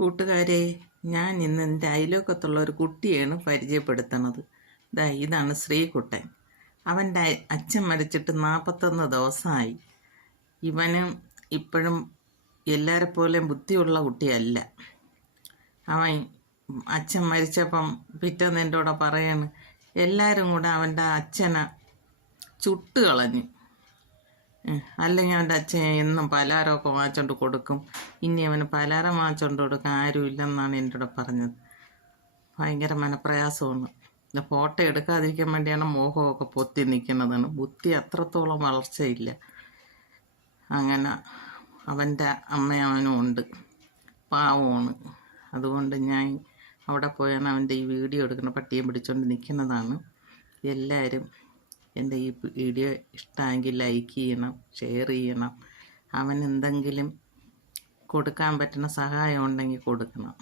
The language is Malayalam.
കൂട്ടുകാരെ, ഞാൻ ഇന്ന് എൻ്റെ അയലോക്കത്തുള്ള ഒരു കുട്ടിയാണ് പരിചയപ്പെടുത്തുന്നത്. ഇതാണ് ശ്രീകുട്ടൻ. അവൻ്റെ അച്ഛൻ മരിച്ചിട്ട് 41 ദിവസമായി. ഇവനും ഇപ്പോഴും എല്ലാവരെ പോലെയും ബുദ്ധിയുള്ള കുട്ടിയല്ല. അവൻ അച്ഛൻ മരിച്ചപ്പം പിറ്റേന്ന് എൻ്റെ കൂടെ പറയാണ്, എല്ലാവരും കൂടെ അവൻ്റെ അച്ഛനെ ചുട്ട് കളഞ്ഞു. അല്ലെങ്കിൽ അവൻ്റെ അച്ഛൻ എന്നും പലഹാരമൊക്കെ വാങ്ങിച്ചോണ്ട് കൊടുക്കും. ഇനി അവന് പലഹാരം വാങ്ങിച്ചോണ്ട് കൊടുക്കാൻ ആരുമില്ലെന്നാണ് എൻ്റെ കൂടെ പറഞ്ഞത്. ഭയങ്കര മനപ്രയാസമാണ്. ഫോട്ടോ എടുക്കാതിരിക്കാൻ വേണ്ടിയാണ് മോഹമൊക്കെ പൊത്തി നിൽക്കുന്നതാണ്. ബുദ്ധി അത്രത്തോളം വളർച്ചയില്ല. അങ്ങനെ അവൻ്റെ അമ്മയവനും ഉണ്ട്, പാവമാണ്. അതുകൊണ്ട് ഞാൻ അവിടെ പോയാണ് അവൻ്റെ ഈ വീഡിയോ എടുക്കുന്ന പട്ടിയെ പിടിച്ചുകൊണ്ട് നിൽക്കുന്നതാണ്. എല്ലാവരും എൻ്റെ ഈ വീഡിയോ ഇഷ്ടമെങ്കിൽ ലൈക്ക് ചെയ്യണം, ഷെയർ ചെയ്യണം. അവൻ എന്തെങ്കിലും കൊടുക്കാൻ പറ്റുന്ന സഹായം ഉണ്ടെങ്കിൽ കൊടുക്കണം.